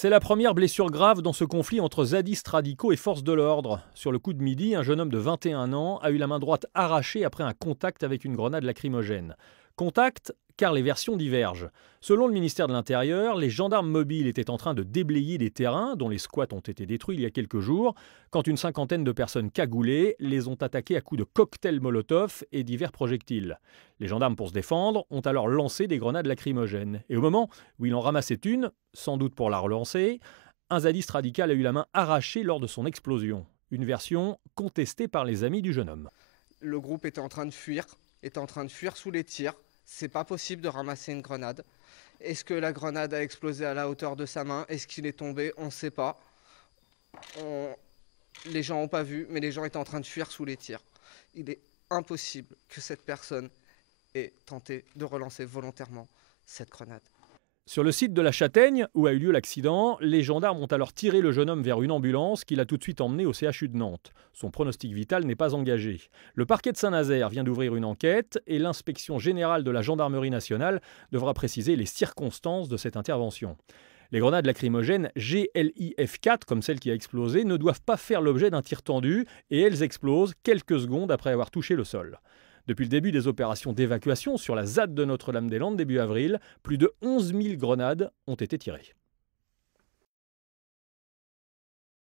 C'est la première blessure grave dans ce conflit entre zadistes radicaux et forces de l'ordre. Sur le coup de midi, un jeune homme de 21 ans a eu la main droite arrachée après un contact avec une grenade lacrymogène. Contact car les versions divergent. Selon le ministère de l'Intérieur, les gendarmes mobiles étaient en train de déblayer des terrains dont les squats ont été détruits il y a quelques jours, quand une cinquantaine de personnes cagoulées les ont attaqués à coups de cocktails Molotov et divers projectiles. Les gendarmes, pour se défendre, ont alors lancé des grenades lacrymogènes. Et au moment où il en ramassait une, sans doute pour la relancer, un zadiste radical a eu la main arrachée lors de son explosion. Une version contestée par les amis du jeune homme. Le groupe était en train de fuir sous les tirs. C'est pas possible de ramasser une grenade. Est-ce que la grenade a explosé à la hauteur de sa main? Est-ce qu'il est tombé? On ne sait pas. Les gens n'ont pas vu, mais les gens étaient en train de fuir sous les tirs. Il est impossible que cette personne ait tenté de relancer volontairement cette grenade. Sur le site de la Châtaigne, où a eu lieu l'accident, les gendarmes ont alors tiré le jeune homme vers une ambulance qu'il a tout de suite emmené au CHU de Nantes. Son pronostic vital n'est pas engagé. Le parquet de Saint-Nazaire vient d'ouvrir une enquête et l'inspection générale de la gendarmerie nationale devra préciser les circonstances de cette intervention. Les grenades lacrymogènes GLIF4, comme celle qui a explosé, ne doivent pas faire l'objet d'un tir tendu et elles explosent quelques secondes après avoir touché le sol. Depuis le début des opérations d'évacuation sur la ZAD de Notre-Dame-des-Landes début avril, plus de 11 000 grenades ont été tirées.